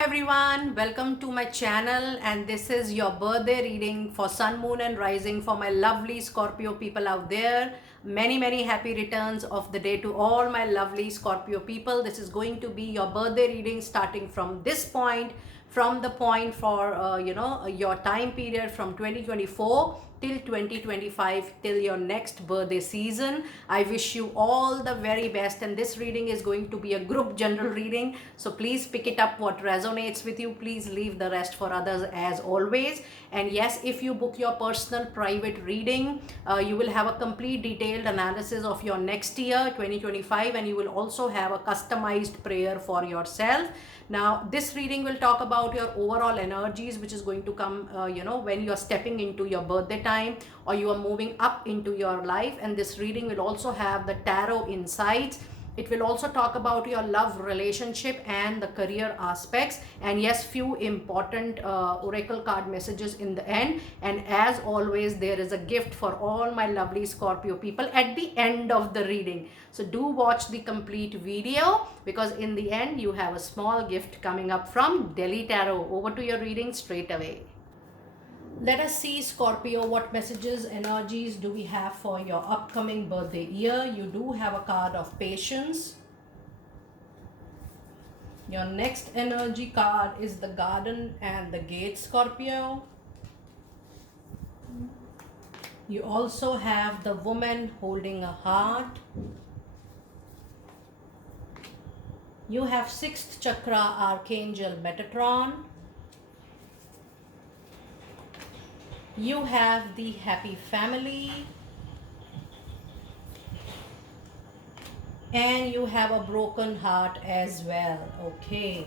Everyone, welcome to my channel, and this is your birthday reading for Sun, Moon and Rising for my lovely Scorpio people out there. Many happy returns of the day to all my lovely Scorpio people. This is going to be your birthday reading starting from this point, from the point for your time period from 2024 till 2025, till your next birthday season. I wish you all the very best, and this reading is going to be a group general reading, so please pick it up what resonates with you. Please leave the rest for others as always. And yes, if you book your personal private reading, you will have a complete detailed analysis of your next year 2025, and you will also have a customized prayer for yourself. Now this reading will talk about your overall energies, which is going to come when you are stepping into your birthday time or you are moving up into your life. And this reading will also have the tarot insights. It will also talk about your love relationship and the career aspects, and yes, few important oracle card messages in the end. And as always, there is a gift for all my lovely Scorpio people at the end of the reading, so do watch the complete video, because in the end you have a small gift coming up from Delhi Tarot. Over to your reading straight away. Let us see, Scorpio, what messages, energies do we have for your upcoming birthday year. You do have a card of patience. Your next energy card is the Garden and the Gate, Scorpio. You also have the Woman holding a heart. You have sixth chakra Archangel Metatron. You have the Happy Family. And you have a broken heart as well. Okay.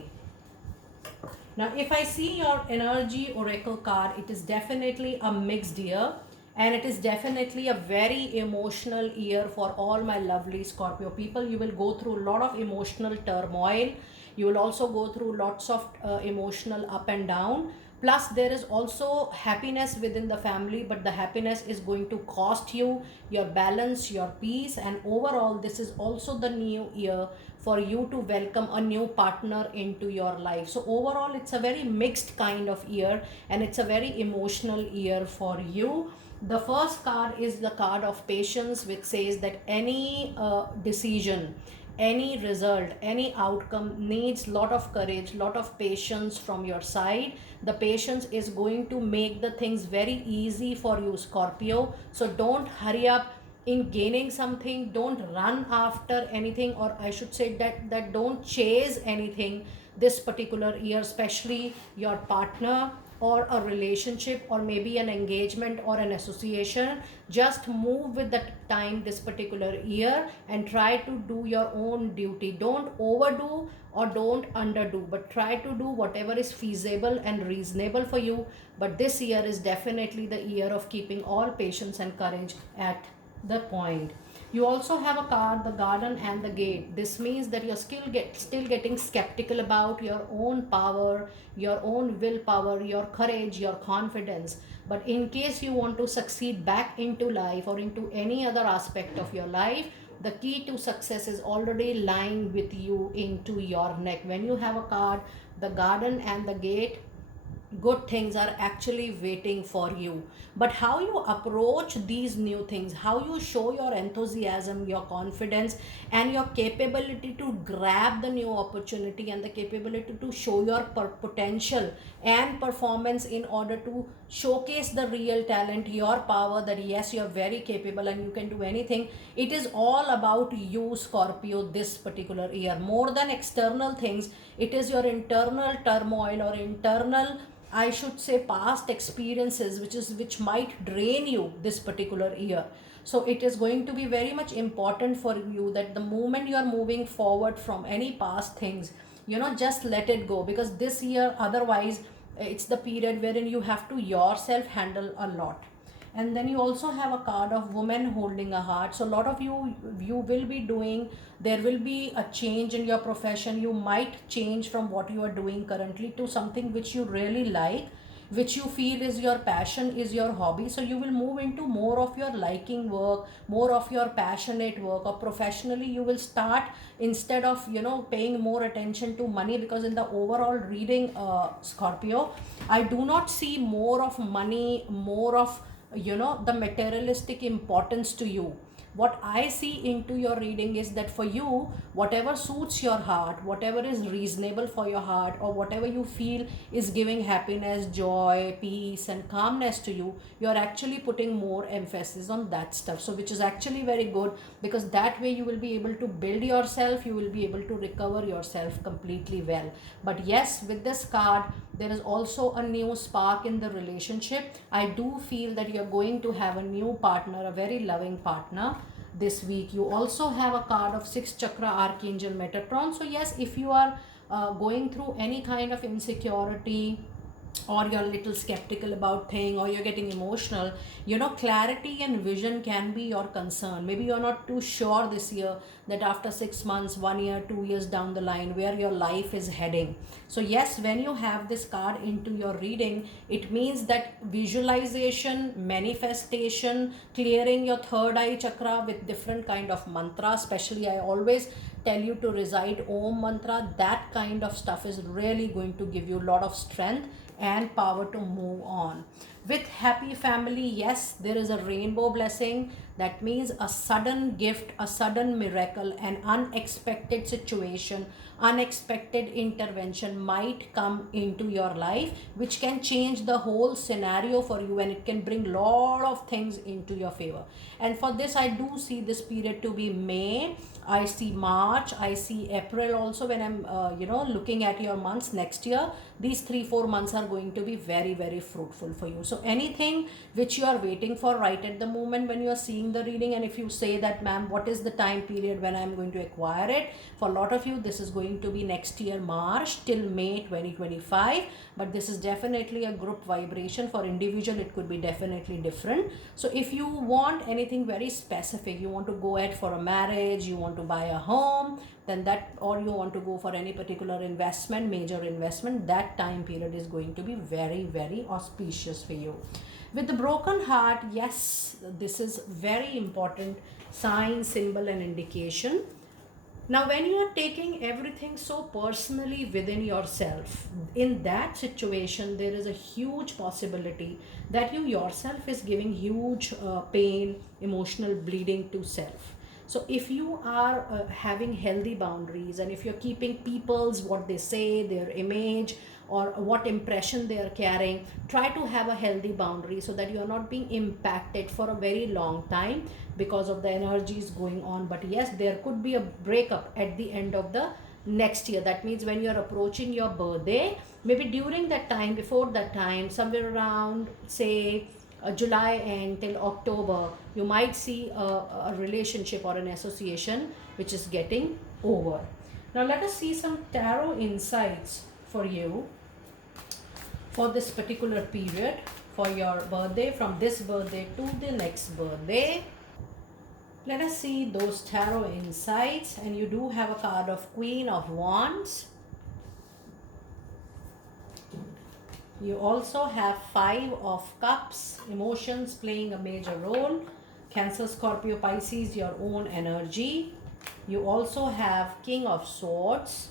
Now, if I see your energy oracle card, it is definitely a mixed year, and it is definitely a very emotional year for all my lovely Scorpio people. You will go through a lot of emotional turmoil. You will also go through lots of emotional up and down. Plus, there is also happiness within the family, but the happiness is going to cost you your balance, your peace, and overall, this is also the new year for you to welcome a new partner into your life. So overall, it's a very mixed kind of year, and it's a very emotional year for you. The first card is the card of patience, which says that any decision, any result, any outcome needs lot of courage, lot of patience from your side. The patience is going to make the things very easy for you, Scorpio. So don't hurry up in gaining something. Don't run after anything, or I should say that don't chase anything this particular year, especially your partner or a relationship or maybe an engagement or an association. Just move with the time this particular year and try to do your own duty. Don't overdo or don't underdo, but try to do whatever is feasible and reasonable for you. But this year is definitely the year of keeping all patience and courage at the point. You also have a card, the Garden and the Gate. This means that you're still getting skeptical about your own power, your own willpower, your courage, your confidence. But in case you want to succeed back into life or into any other aspect of your life, the key to success is already lying with you into your neck. When you have a card, the Garden and the Gate, good things are actually waiting for you. But how you approach these new things, how you show your enthusiasm, your confidence, and your capability to grab the new opportunity, and the capability to show your potential and performance in order to showcase the real talent, your power, that yes, you're very capable and you can do anything. It is all about you, Scorpio, this particular year. More than external things, it is your internal turmoil or internal, I should say, past experiences, which might drain you this particular year. So it is going to be very much important for you that the moment you are moving forward from any past things, just let it go, because this year otherwise it's the period wherein you have to yourself handle a lot. And then you also have a card of Woman holding a heart. So a lot of you will be doing, there will be a change in your profession. You might change from what you are doing currently to something which you really like. which you feel is your passion, is your hobby. So you will move into more of your liking work, more of your passionate work, or professionally you will start, instead of paying more attention to money, because in the overall reading, Scorpio, I do not see more of money, more of the materialistic importance to you. What I see into your reading is that for you, whatever suits your heart, whatever is reasonable for your heart, or whatever you feel is giving happiness, joy, peace and calmness to you, you are actually putting more emphasis on that stuff. So which is actually very good, because that way you will be able to build yourself, you will be able to recover yourself completely well. But yes, with this card, there is also a new spark in the relationship. I do feel that you're going to have a new partner, a very loving partner this week. You also have a card of 6th chakra archangel Metatron. So yes, if you are going through any kind of insecurity, or you're a little skeptical about thing, or you're getting emotional, clarity and vision can be your concern. Maybe you're not too sure this year that after 6 months, 1 year, 2 years down the line, where your life is heading. So yes, when you have this card into your reading, it means that visualization, manifestation, clearing your third eye chakra with different kind of mantra. Especially I always tell you to recite Om mantra. That kind of stuff is really going to give you a lot of strength and power to move on. With happy family, yes, there is a rainbow blessing. That means a sudden gift, a sudden miracle, an unexpected situation, unexpected intervention might come into your life, which can change the whole scenario for you, and it can bring lot of things into your favor. And for this, I do see this period to be May, I see March, I see April also. When I'm looking at your months next year, these 3-4 months are going to be very, very fruitful for you. So anything which you are waiting for right at the moment when you are seeing the reading, and if you say that, ma'am, what is the time period when I'm going to acquire it, for a lot of you this is going to be next year March till May 2025. But this is definitely a group vibration. For individual it could be definitely different. So if you want anything very specific, you want to go ahead for a marriage, you want to buy a home, then that, or you want to go for any particular investment, major investment, that time period is going to be very, very auspicious for you. With the broken heart, yes, this is very important sign, symbol and indication. Now, when you are taking everything so personally within yourself, in that situation, there is a huge possibility that you yourself is giving huge pain, emotional bleeding to self. So if you are having healthy boundaries, and if you're keeping people's, what they say, their image, or what impression they are carrying, try to have a healthy boundary so that you are not being impacted for a very long time because of the energies going on. But yes, there could be a breakup at the end of the next year. That means when you are approaching your birthday, maybe during that time, before that time, somewhere around say July and till October, you might see a relationship or an association which is getting over. Now let us see some tarot insights for you for this particular period, for your birthday, from this birthday to the next birthday. Let us see those tarot insights. And you do have a card of Queen of Wands. You also have 5 of Cups, emotions playing a major role. Cancer, Scorpio, Pisces, your own energy. You also have King of Swords.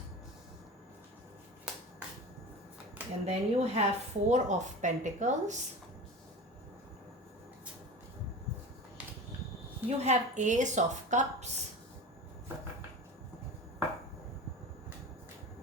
And then you have 4 of Pentacles. You have Ace of Cups.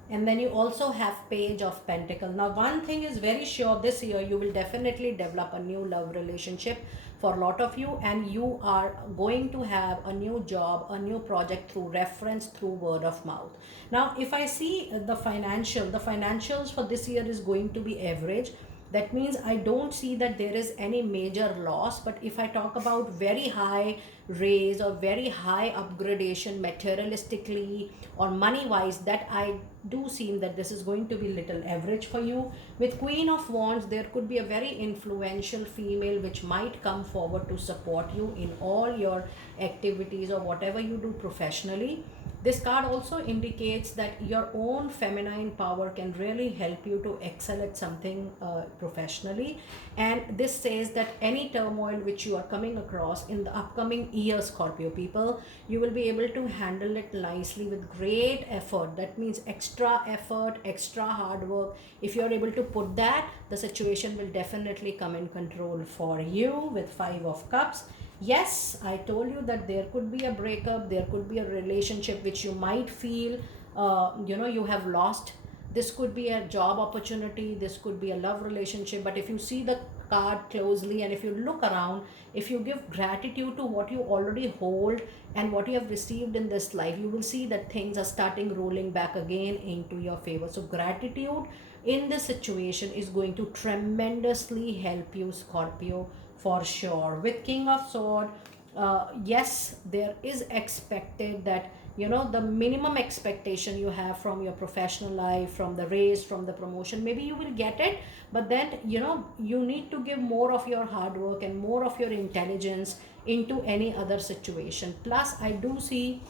And then you also have Page of Pentacles. Now, one thing is very sure, this year you will definitely develop a new love relationship for a lot of you, and you are going to have a new job, a new project through reference, through word of mouth. Now, if I see the financials for this year is going to be average. That means I don't see that there is any major loss. But if I talk about very high raise or very high upgradation materialistically or money wise, that I do seem that this is going to be little average for you. With Queen of Wands, there could be a very influential female which might come forward to support you in all your activities or whatever you do professionally. This card also indicates that your own feminine power can really help you to excel at something professionally. And this says that any turmoil which you are coming across in the upcoming year, Scorpio people, you will be able to handle it nicely with great effort. That means extra effort, extra hard work. If you are able to put that, the situation will definitely come in control for you with Five of Cups. Yes, I told you that there could be a breakup, there could be a relationship which you might feel you have lost. This could be a job opportunity, this could be a love relationship. But if you see the card closely and if you look around, if you give gratitude to what you already hold and what you have received in this life, you will see that things are starting rolling back again into your favor. So gratitude in this situation is going to tremendously help you, Scorpio, for sure. With King of Sword, yes, there is expected that the minimum expectation you have from your professional life, from the raise, from the promotion, maybe you will get it, but then you need to give more of your hard work and more of your intelligence into any other situation. Plus I do see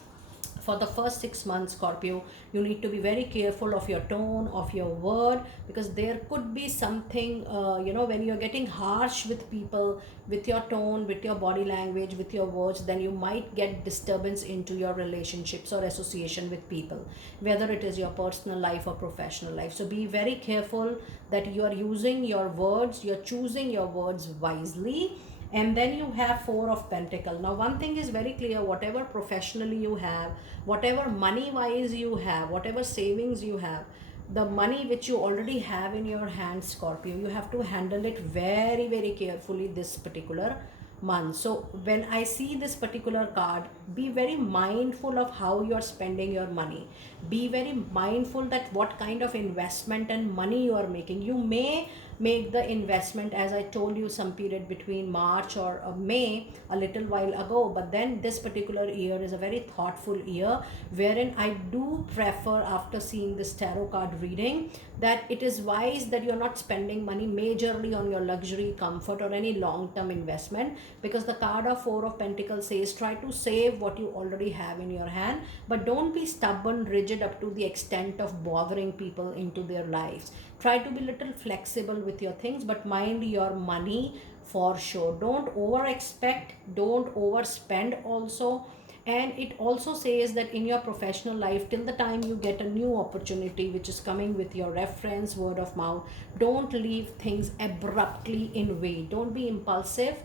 for the first 6 months, Scorpio, you need to be very careful of your tone, of your word, because there could be something, when you're getting harsh with people, with your tone, with your body language, with your words, then you might get disturbance into your relationships or association with people, whether it is your personal life or professional life. So be very careful that you are using your words, you're choosing your words wisely. And then you have Four of Pentacle. Now one thing is very clear: whatever professionally you have, whatever money wise you have, whatever savings you have, the money which you already have in your hand, Scorpio, you have to handle it very, very carefully this particular month. So when I see this particular card, be very mindful of how you are spending your money. Be very mindful that what kind of investment and money you are making. You may make the investment, as I told you, some period between March or May, a little while ago, but then this particular year is a very thoughtful year, wherein I do prefer, after seeing this tarot card reading, that it is wise that you're not spending money majorly on your luxury, comfort, or any long-term investment, because the card of Four of Pentacles says try to save what you already have in your hand, but don't be stubborn, rigid up to the extent of bothering people into their lives. Try to be little flexible with your things, but mind your money for sure. Don't over expect, don't overspend also. And it also says that in your professional life, till the time you get a new opportunity which is coming with your reference, word of mouth, don't leave things abruptly in way. Don't be impulsive,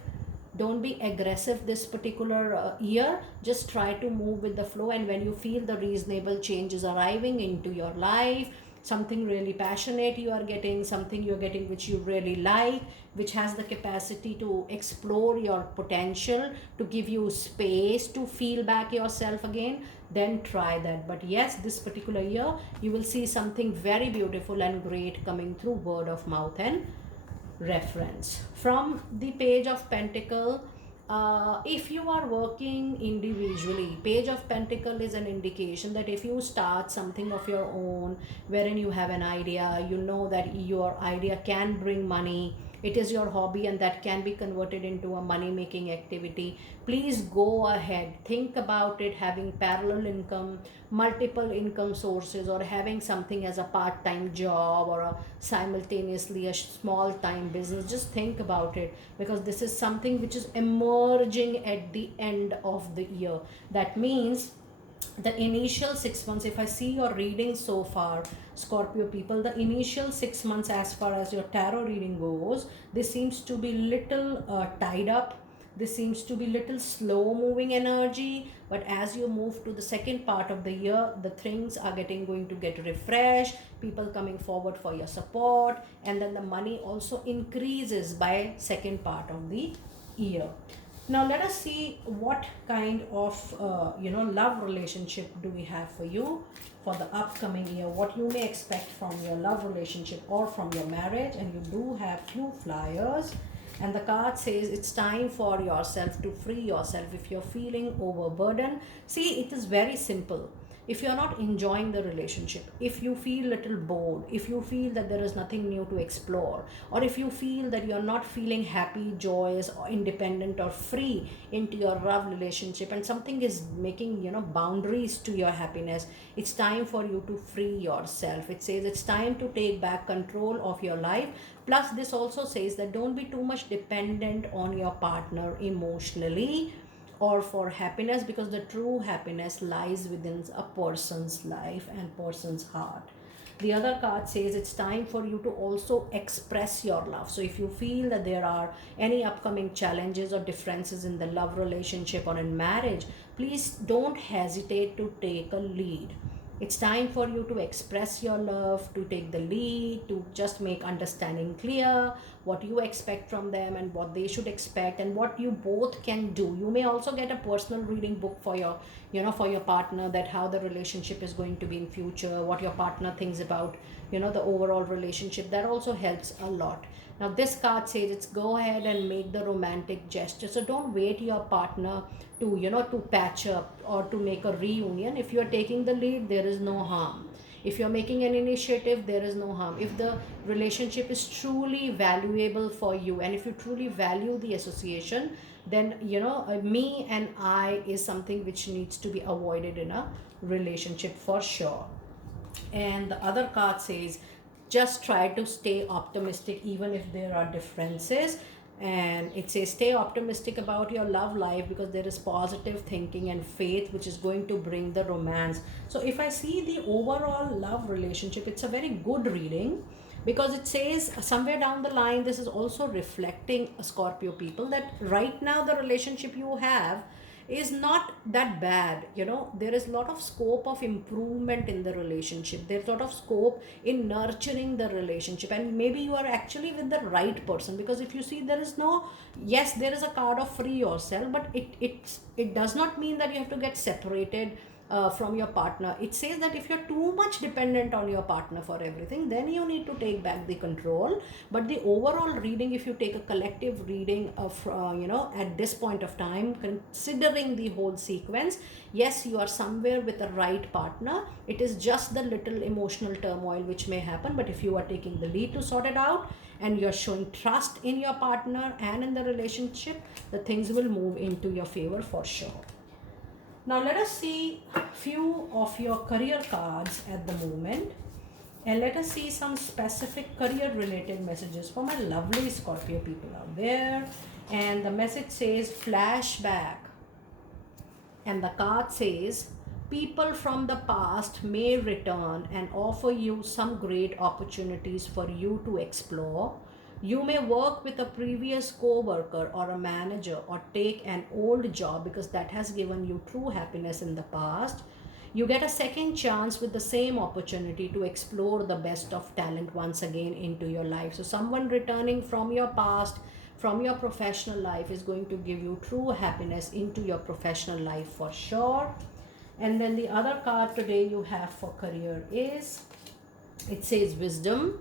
don't be aggressive this particular year. Just try to move with the flow, and when you feel the reasonable changes arriving into your life, something really passionate you are getting, something you're getting which you really like, which has the capacity to explore your potential, to give you space to feel back yourself again, then try that. But yes, this particular year you will see something very beautiful and great coming through word of mouth and reference. From the Page of Pentacle, if you are working individually, Page of Pentacle is an indication that if you start something of your own, wherein you have an idea, you know that your idea can bring money, it is your hobby and that can be converted into a money making activity, please go ahead, think about it, having parallel income, multiple income sources, or having something as a part-time job or a simultaneously a small time business. Just think about it, because this is something which is emerging at the end of the year. That means the initial 6 months, if I see your reading so far, Scorpio people, the initial 6 months as far as your tarot reading goes, this seems to be little tied up, this seems to be little slow moving energy. But as you move to the second part of the year, the things are going to get refreshed, people coming forward for your support, and then the money also increases by second part of the year. Now let us see what kind of love relationship do we have for you for the upcoming year, what you may expect from your love relationship or from your marriage. And you do have few flyers, and the card says it's time for yourself to free yourself if you're feeling overburdened. See, it is very simple. if you're not enjoying the relationship, if you feel little bored, if you feel that there is nothing new to explore, or if you feel that you're not feeling happy, joyous, or independent or free into your love relationship, and something is making, boundaries to your happiness, it's time for you to free yourself. It says it's time to take back control of your life. Plus this also says that don't be too much dependent on your partner emotionally or for happiness, because the true happiness lies within a person's life and person's heart. The other card says it's time for you to also express your love. So if you feel that there are any upcoming challenges or differences in the love relationship or in marriage, please don't hesitate to take a lead. It's time for you to express your love, to take the lead, to just make understanding clear, what you expect from them and what they should expect, and what you both can do. You may also get a personal reading book for your, for your partner, that how the relationship is going to be in future, what your partner thinks about, the overall relationship. That also helps a lot. Now this card says it's go ahead and make the romantic gesture. So don't wait your partner to, to patch up or to make a reunion. If you're taking the lead, there is no harm. If you're making an initiative, there is no harm. If the relationship is truly valuable for you, and if you truly value the association, then, me and I is something which needs to be avoided in a relationship for sure. And the other card says just try to stay optimistic even if there are differences. And it says stay optimistic about your love life, because there is positive thinking and faith which is going to bring the romance. So if I see the overall love relationship, it's a very good reading, because it says somewhere down the line this is also reflecting Scorpio people, that right now the relationship you have is not that bad. There is a lot of scope of improvement in the relationship. There's a lot of scope in nurturing the relationship, and maybe you are actually with the right person, because if you see, there is no, yes, there is a card of free yourself, but it does not mean that you have to get separated from your partner. It says that if you're too much dependent on your partner for everything, then you need to take back the control. But the overall reading, if you take a collective reading of, at this point of time, considering the whole sequence, yes, you are somewhere with the right partner. It is just the little emotional turmoil which may happen, but if you are taking the lead to sort it out, and you're showing trust in your partner and in the relationship, the things will move into your favor for sure. Now let us see few of your career cards at the moment, and let us see some specific career related messages for my lovely Scorpio people out there. And the message says flashback, and the card says people from the past may return and offer you some great opportunities for you to explore. You may work with a previous co-worker or a manager, or take an old job because that has given you true happiness in the past. You get a second chance with the same opportunity to explore the best of talent once again into your life. So someone returning from your past, from your professional life, is going to give you true happiness into your professional life for sure. And then the other card today you have for career is, it says wisdom.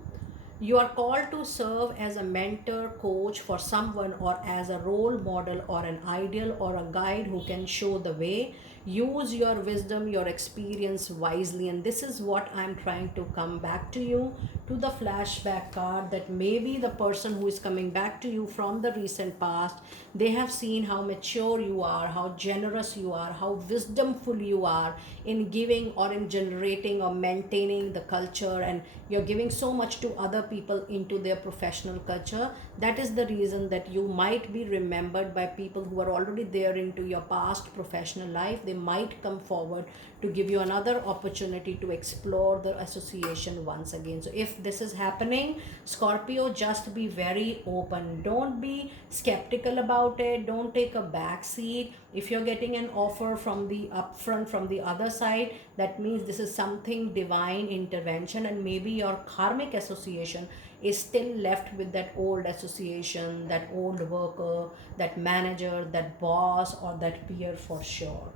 You are called to serve as a mentor, coach for someone, or as a role model or an ideal or a guide who can show the way. Use your wisdom, your experience wisely. And this is what I'm trying to come back to you, to the flashback card, that maybe the person who is coming back to you from the recent past, they have seen how mature you are, how generous you are, how wisdomful you are in giving or in generating or maintaining the culture, and you're giving so much to other people into their professional culture. That is the reason that you might be remembered by people who are already there into your past professional life. They might come forward to give you another opportunity to explore the association once again. So if this is happening, Scorpio, just be very open. Don't be skeptical about it. Don't take a back seat. If you're getting an offer from the upfront, from the other side, that means this is something divine intervention, and maybe your karmic association is still left with that old association, that old worker, that manager, that boss, or that peer for sure.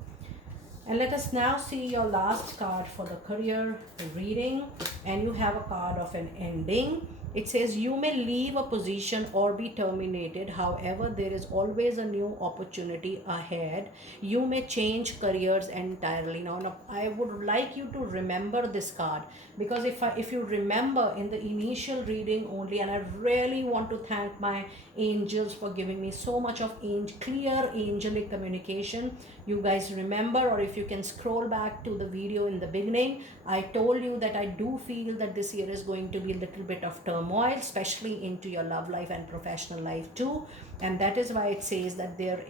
And let us now see your last card for the career reading. And you have a card of an ending. It says you may leave a position or be terminated. However, there is always a new opportunity ahead. You may change careers entirely. Now I would like you to remember this card, because if you remember in the initial reading only, and I really want to thank my angels for giving me so much of clear angelic communication. You guys remember, or if you can scroll back to the video in the beginning, I told you that I do feel that this year is going to be a little bit of turmoil, especially into your love life and professional life too. And that is why it says that there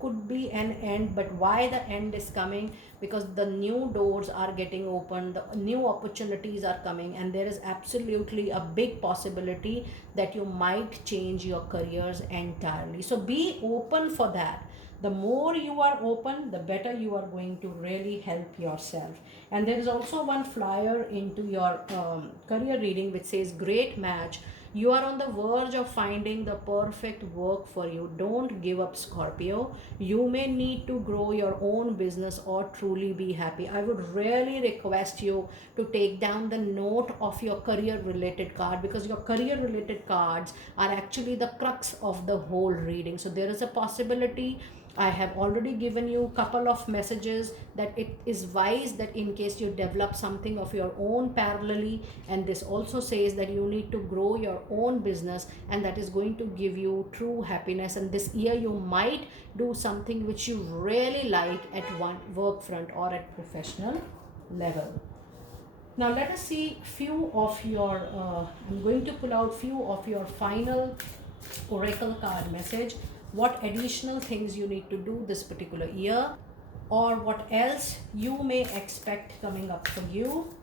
could be an end. But why the end is coming? Because the new doors are getting opened, the new opportunities are coming, and there is absolutely a big possibility that you might change your careers entirely. So be open for that. The more you are open, the better you are going to really help yourself. And there is also one flyer into your career reading which says great match. You are on the verge of finding the perfect work for you. Don't give up, Scorpio. You may need to grow your own business or truly be happy. I would really request you to take down the note of your career related card, because your career related cards are actually the crux of the whole reading. So there is a possibility. I have already given you a couple of messages that it is wise that in case you develop something of your own parallelly, and this also says that you need to grow your own business, and that is going to give you true happiness. And this year you might do something which you really like at one work front or at professional level. Now let us see few of your, I'm going to pull out few of your final oracle card message. What additional things you need to do this particular year, or what else you may expect coming up for you.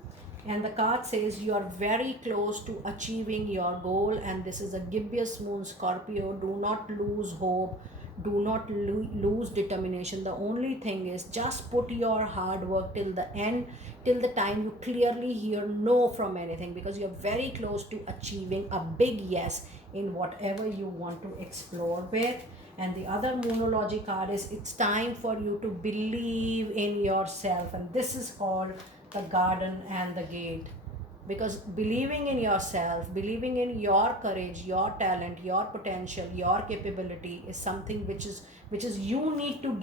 And the card says you are very close to achieving your goal, and this is a gibbous moon, Scorpio. Do not lose hope, do not lose determination. The only thing is just put your hard work till the end, till the time you clearly hear no from anything, because you're very close to achieving a big yes in whatever you want to explore with. And the other moonology card is it's time for you to believe in yourself, and this is called the garden and the gate. Because believing in yourself, believing in your courage, your talent, your potential, your capability is something which is you need to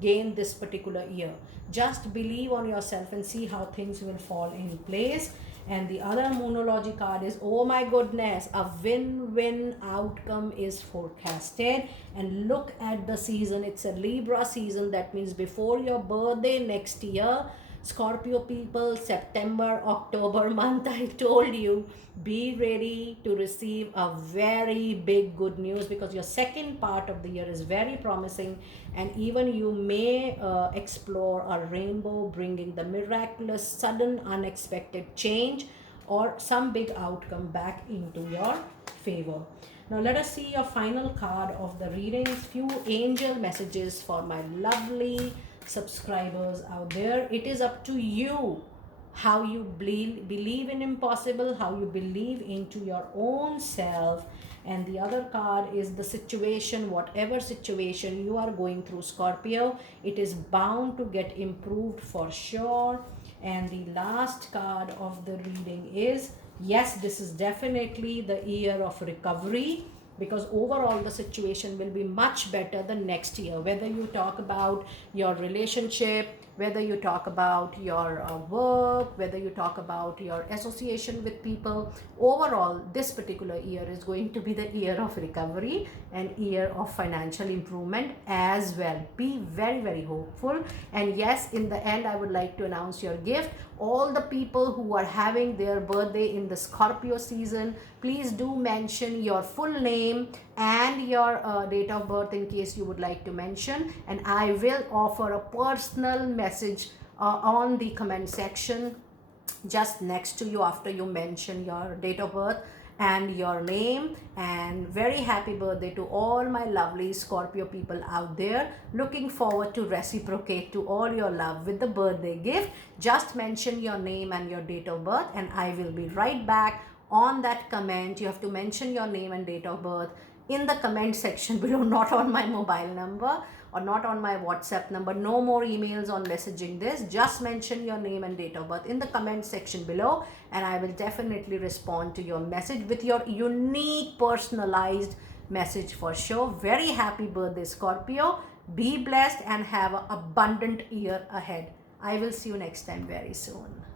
gain this particular year. Just believe on yourself and see how things will fall in place. And the other moonology card is, oh my goodness, a win-win outcome is forecasted. And look at the season, it's a Libra season. That means before your birthday next year, Scorpio people, September, October month, I told you, be ready to receive a very big good news, because your second part of the year is very promising, and even you may explore a rainbow bringing the miraculous, sudden, unexpected change or some big outcome back into your favor. Now let us see your final card of the readings. Few angel messages for my lovely subscribers out there. It is up to you how you believe in impossible, how you believe into your own self. And the other card is the situation. Whatever situation you are going through, Scorpio, it is bound to get improved for sure. And the last card of the reading is, yes, this is definitely the year of recovery, because overall the situation will be much better the next year. Whether you talk about your relationship, whether you talk about your work, whether you talk about your association with people, overall this particular year is going to be the year of recovery and year of financial improvement as well. Be very, very hopeful. And yes, in the end I would like to announce your gift. All the people who are having their birthday in the Scorpio season, please do mention your full name and your date of birth in case you would like to mention, and I will offer a personal message on the comment section just next to you after you mention your date of birth and your name. And very happy birthday to all my lovely Scorpio people out there. Looking forward to reciprocate to all your love with the birthday gift. Just mention your name and your date of birth, and I will be right back on that comment. You have to mention your name and date of birth in the comment section below, not on my mobile number. or not on my WhatsApp number. No more emails on messaging this. Just mention your name and date of birth in the comment section below, and I will definitely respond to your message with your unique personalized message for sure. Very happy birthday, Scorpio. Be blessed and have an abundant year ahead. I will see you next time very soon.